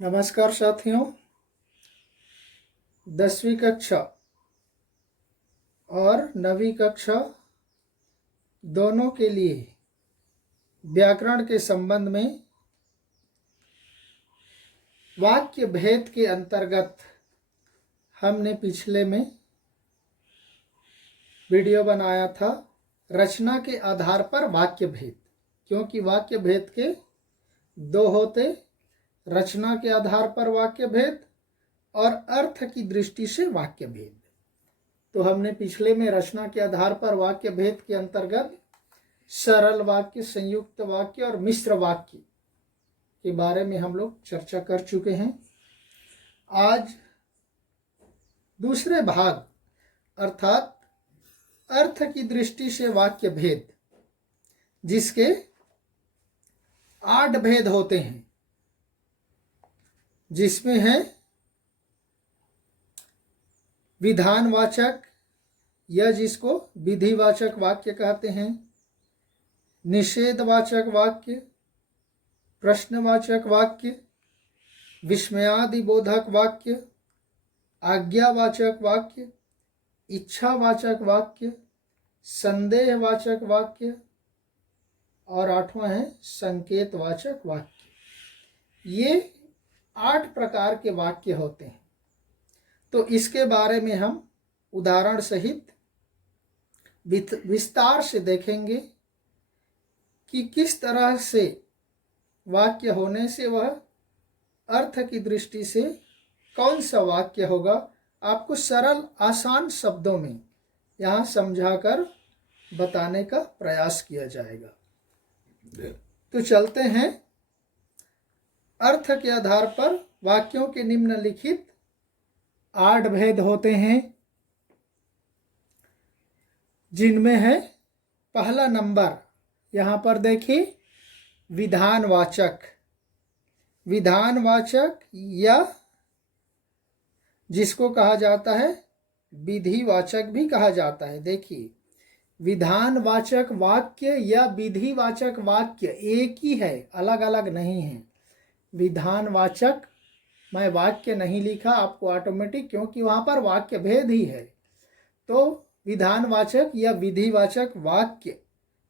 नमस्कार साथियों। 10वीं कक्षा और 9वीं कक्षा दोनों के लिए व्याकरण के संबंध में वाक्य भेद के अंतर्गत हमने पिछले में वीडियो बनाया था रचना के आधार पर वाक्य भेद, क्योंकि वाक्य भेद के दो होते, रचना के आधार पर वाक्य भेद और अर्थ की दृष्टि से वाक्य भेद। तो हमने पिछले में रचना के आधार पर वाक्य भेद के अंतर्गत सरल वाक्य, संयुक्त वाक्य और मिश्र वाक्य के बारे में हम लोग चर्चा कर चुके हैं। आज दूसरे भाग अर्थात अर्थ की दृष्टि से वाक्य भेद, जिसके 8 भेद होते हैं, जिसमें है विधानवाचक या जिसको विधिवाचक वाक्य कहते हैं, निषेधवाचक वाक्य, प्रश्नवाचक वाक्य, विस्मयादिबोधक वाक्य, आज्ञावाचक वाक्य, इच्छावाचक वाक्य, संदेहवाचक वाक्य और 8वां है संकेतवाचक वाक्य। ये 8 प्रकार के वाक्य होते हैं। तो इसके बारे में हम उदाहरण सहित विस्तार से देखेंगे कि किस तरह से वाक्य होने से वह अर्थ की दृष्टि से कौन सा वाक्य होगा, आपको सरल आसान शब्दों में यहाँ समझाकर बताने का प्रयास किया जाएगा। तो चलते हैं। अर्थ के आधार पर वाक्यों के निम्नलिखित 8 भेद होते हैं, जिनमें है पहला नंबर, यहाँ पर देखिए, विधानवाचक। विधानवाचक या जिसको कहा जाता है विधिवाचक भी कहा जाता है। देखिए, विधानवाचक वाक्य या विधिवाचक वाक्य एक ही है, अलग अलग नहीं है। विधानवाचक, मैं वाक्य नहीं लिखा आपको ऑटोमेटिक, क्योंकि वहाँ पर वाक्य भेद ही है। तो विधानवाचक या विधिवाचक वाक्य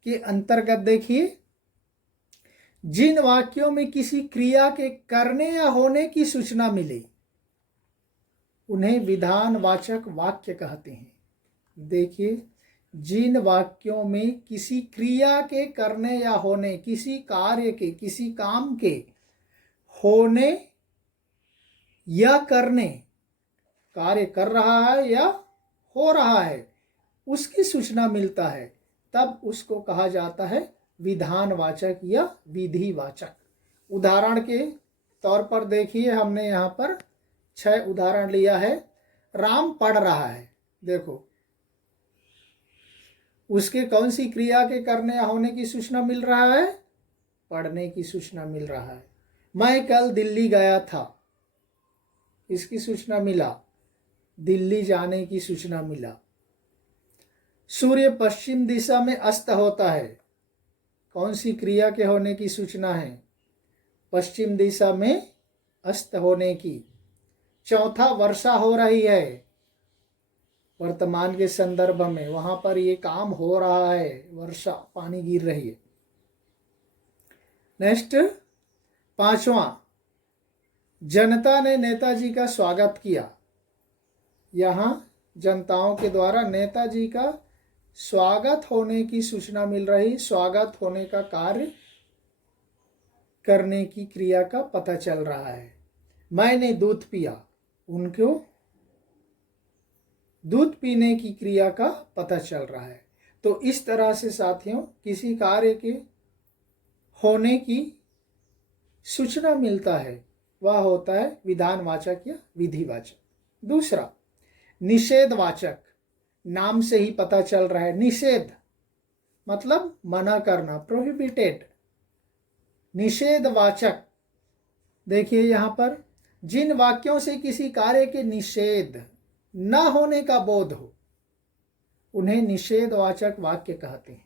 के अंतर्गत देखिए, जिन वाक्यों में किसी क्रिया के करने या होने की सूचना मिले उन्हें विधानवाचक वाक्य कहते हैं। देखिए, जिन वाक्यों में किसी क्रिया के करने या होने, किसी कार्य के, किसी काम के होने या करने, कार्य कर रहा है या हो रहा है, उसकी सूचना मिलता है, तब उसको कहा जाता है विधानवाचक या विधिवाचक। उदाहरण के तौर पर देखिए, हमने यहाँ पर 6 उदाहरण लिया है। राम पढ़ रहा है, देखो उसके कौन सी क्रिया के करने या होने की सूचना मिल रहा है? पढ़ने की सूचना मिल रहा है। मैं कल दिल्ली गया था, इसकी सूचना मिला, दिल्ली जाने की सूचना मिला। सूर्य पश्चिम दिशा में अस्त होता है, कौन सी क्रिया के होने की सूचना है? पश्चिम दिशा में अस्त होने की। चौथा, वर्षा हो रही है, वर्तमान के संदर्भ में, वहां पर ये काम हो रहा है, वर्षा, पानी गिर रही है। नेक्स्ट, 5वां, जनता ने नेताजी का स्वागत किया। यहाँ जनताओं के द्वारा नेताजी का स्वागत होने की सूचना मिल रही, स्वागत होने का कार्य करने की क्रिया का पता चल रहा है। मैंने दूध पिया, उनको दूध पीने की क्रिया का पता चल रहा है। तो इस तरह से साथियों, किसी कार्य के होने की सूचना मिलता है, वह होता है विधानवाचक या विधिवाचक। दूसरा, निषेधवाचक, नाम से ही पता चल रहा है। निषेध मतलब मना करना, प्रोहिबिटेड। निषेधवाचक, देखिए यहाँ पर, जिन वाक्यों से किसी कार्य के निषेध न होने का बोध हो उन्हें निषेधवाचक वाक्य कहते हैं।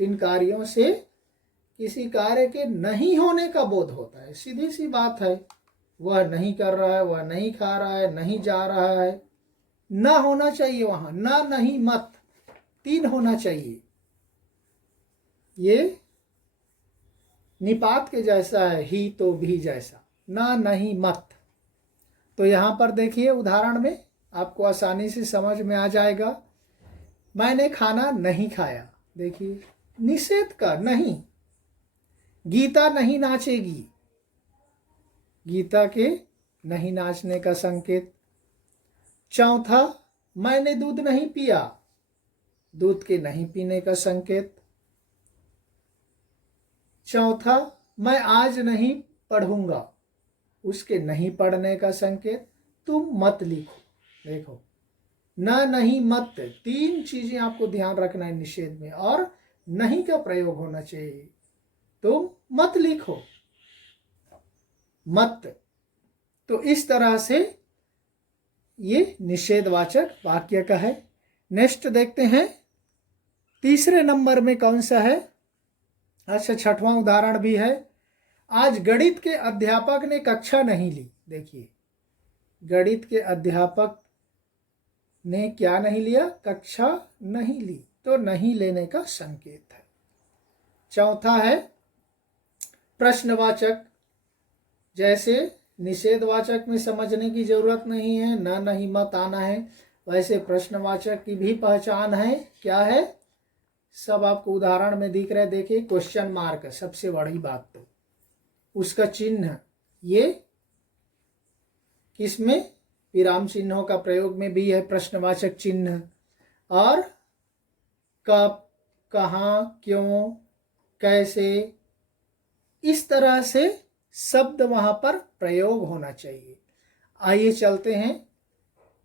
जिन कार्यों से किसी कार्य के नहीं होने का बोध होता है, सीधी सी बात है, वह नहीं कर रहा है, वह नहीं खा रहा है, नहीं जा रहा है, ना होना चाहिए वहां, ना, नहीं, मत, 3 होना चाहिए। ये निपात के जैसा है, ही तो भी जैसा, ना, नहीं, मत। तो यहां पर देखिए उदाहरण में आपको आसानी से समझ में आ जाएगा। मैंने खाना नहीं खाया, देखिए निषेध का नहीं। गीता नहीं नाचेगी, गीता के नहीं नाचने का संकेत। चौथा, मैंने दूध नहीं पिया, दूध के नहीं पीने का संकेत। चौथा, मैं आज नहीं पढ़ूंगा, उसके नहीं पढ़ने का संकेत। तुम मत लिखो, देखो ना, नहीं, मत, 3 चीजें आपको ध्यान रखना है निषेध में, और नहीं का प्रयोग होना चाहिए। तुम मत लिखो, मत। तो इस तरह से ये निषेधवाचक वाक्य का है। नेक्स्ट देखते हैं, तीसरे नंबर में कौन सा है। अच्छा, 6वां उदाहरण भी है। आज गणित के अध्यापक ने कक्षा नहीं ली, देखिए गणित के अध्यापक ने क्या नहीं लिया, कक्षा नहीं ली, तो नहीं लेने का संकेत है। चौथा है प्रश्नवाचक, जैसे निषेधवाचक में समझने की जरूरत नहीं है, ना, नहीं, मत आना है, वैसे प्रश्नवाचक की भी पहचान है। क्या है, सब आपको उदाहरण में दिख रहा है। देखिए क्वेश्चन मार्क, सबसे बड़ी बात तो उसका चिन्ह, ये किसमें, विराम चिन्हों का प्रयोग में भी है प्रश्नवाचक चिन्ह। और कब, कहाँ, क्यों, कैसे, इस तरह से शब्द वहां पर प्रयोग होना चाहिए। आइए चलते हैं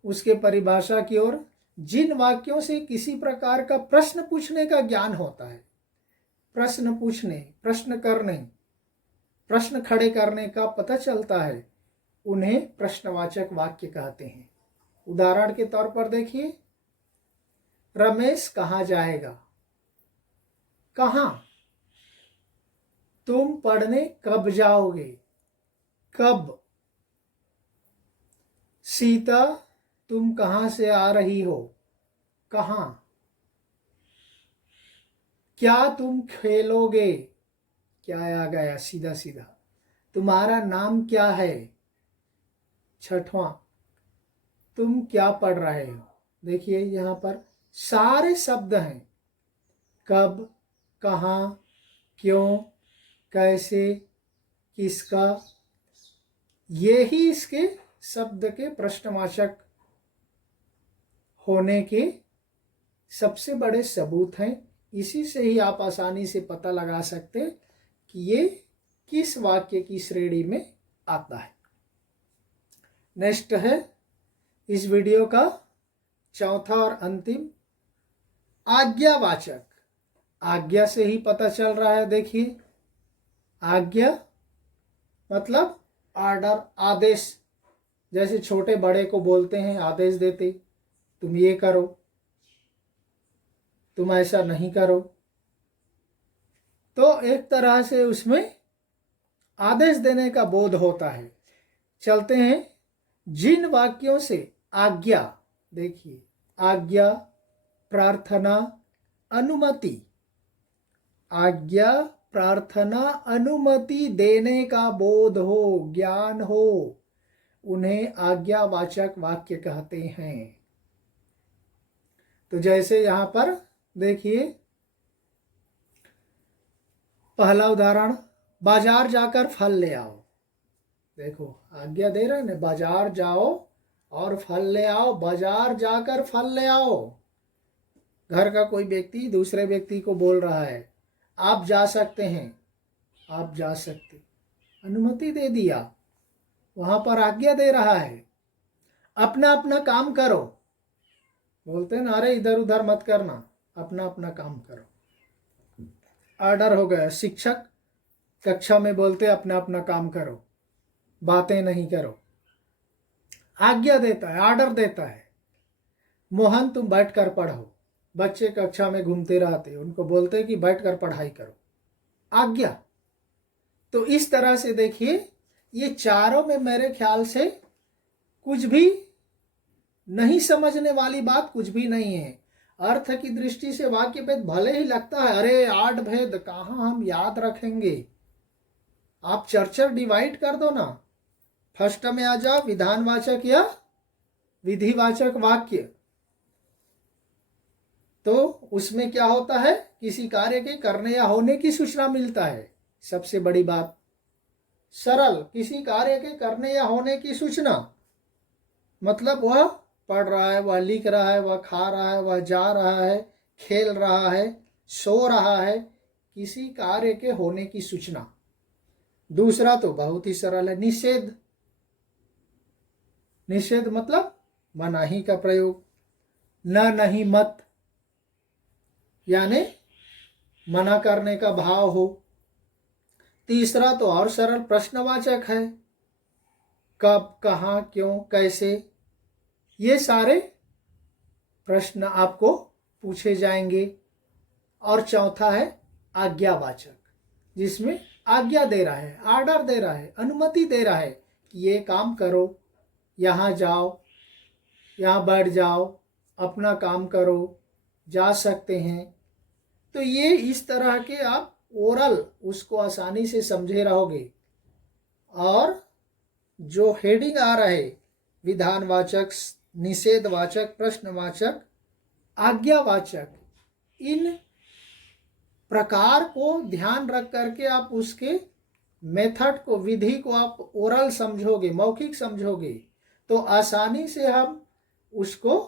उसके परिभाषा की ओर। जिन वाक्यों से किसी प्रकार का प्रश्न पूछने का ज्ञान होता है, प्रश्न पूछने, प्रश्न करने, प्रश्न खड़े करने का पता चलता है, उन्हें प्रश्नवाचक वाक्य कहते हैं। उदाहरण के तौर पर देखिए, रमेश कहाँ जाएगा, कहाँ। तुम पढ़ने कब जाओगे, कब। सीता तुम कहाँ से आ रही हो, कहाँ। क्या तुम खेलोगे, क्या आ गया सीधा सीधा। तुम्हारा नाम क्या है। 6वां, तुम क्या पढ़ रहे हो। देखिए यहाँ पर सारे शब्द हैं, कब, कहाँ, क्यों, कैसे, किसका, ये ही इसके शब्द के प्रश्नवाचक होने के सबसे बड़े सबूत हैं। इसी से ही आप आसानी से पता लगा सकते कि ये किस वाक्य की श्रेणी में आता है। नेक्स्ट है इस वीडियो का चौथा और अंतिम, आज्ञावाचक। आज्ञा से ही पता चल रहा है। देखिए आज्ञा मतलब ऑर्डर, आदेश, जैसे छोटे बड़े को बोलते हैं, आदेश देते, तुम ये करो, तुम ऐसा नहीं करो। तो एक तरह से उसमें आदेश देने का बोध होता है। चलते हैं, जिन वाक्यों से आज्ञा, देखिए आज्ञा, प्रार्थना, अनुमति, आज्ञा, प्रार्थना, अनुमति देने का बोध हो, ज्ञान हो, उन्हें आज्ञावाचक वाक्य कहते हैं। तो जैसे यहां पर देखिए पहला उदाहरण, बाजार जाकर फल ले आओ। देखो आज्ञा दे रहे हैं ना, बाजार जाओ और फल ले आओ, बाजार जाकर फल ले आओ। घर का कोई व्यक्ति दूसरे व्यक्ति को बोल रहा है, आप जा सकते हैं, आप जा सकते, अनुमति दे दिया, वहां पर आज्ञा दे रहा है। अपना अपना काम करो, बोलते हैं ना, अरे इधर उधर मत करना, अपना अपना काम करो, ऑर्डर हो गया। शिक्षक कक्षा में बोलते अपना अपना काम करो, बातें नहीं करो, आज्ञा देता है, ऑर्डर देता है। मोहन तुम बैठकर पढ़ो, बच्चे कक्षा में घूमते रहते, उनको बोलते कि बैठकर पढ़ाई करो, आज्ञा। तो इस तरह से देखिए ये चारों में मेरे ख्याल से कुछ भी नहीं समझने वाली बात कुछ भी नहीं है। अर्थ की दृष्टि से वाक्य भेद भले ही लगता है, अरे 8 भेद कहाँ हम याद रखेंगे। आप चर्चा डिवाइड कर दो ना, फर्स्ट में आ जाओ विधानवाचक या विधिवाचक वाक्य, तो उसमें क्या होता है, किसी कार्य के करने या होने की सूचना मिलता है। सबसे बड़ी बात सरल, किसी कार्य के करने या होने की सूचना, मतलब वह पढ़ रहा है, वह लिख रहा है, वह खा रहा है, वह जा रहा है, खेल रहा है, सो रहा है, किसी कार्य के होने की सूचना। दूसरा तो बहुत ही सरल है, निषेध। निषेध मतलब मनाही का प्रयोग, न नहीं मत, यानी मना करने का भाव हो। तीसरा तो और सरल प्रश्नवाचक है, कब, कहाँ, क्यों, कैसे, ये सारे प्रश्न आपको पूछे जाएंगे। और चौथा है आज्ञावाचक, जिसमें आज्ञा दे रहा है, आर्डर दे रहा है, अनुमति दे रहा है कि ये काम करो, यहाँ जाओ, यहाँ बैठ जाओ, अपना काम करो, जा सकते हैं। तो ये इस तरह के आप ओरल उसको आसानी से समझे रहोगे। और जो हेडिंग आ रहा है, विधानवाचक, निषेधवाचक, प्रश्नवाचक, आज्ञावाचक, इन प्रकार को ध्यान रख करके आप उसके मेथड को, विधि को आप ओरल समझोगे, मौखिक समझोगे, तो आसानी से हम उसको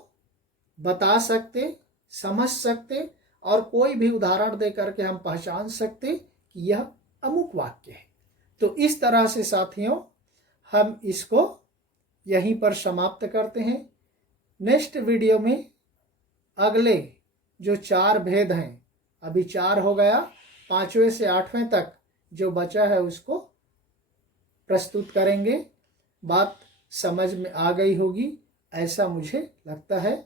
बता सकते, समझ सकते, और कोई भी उदाहरण दे करके हम पहचान सकते कि यह अमुक वाक्य है। तो इस तरह से साथियों हम इसको यहीं पर समाप्त करते हैं। नेक्स्ट वीडियो में अगले जो 4 भेद हैं, अभी 4 हो गया, 5वें से 8वें तक जो बचा है उसको प्रस्तुत करेंगे। बात समझ में आ गई होगी ऐसा मुझे लगता है।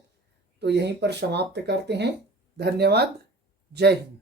तो यहीं पर समाप्त करते हैं। धन्यवाद। जय हिंद।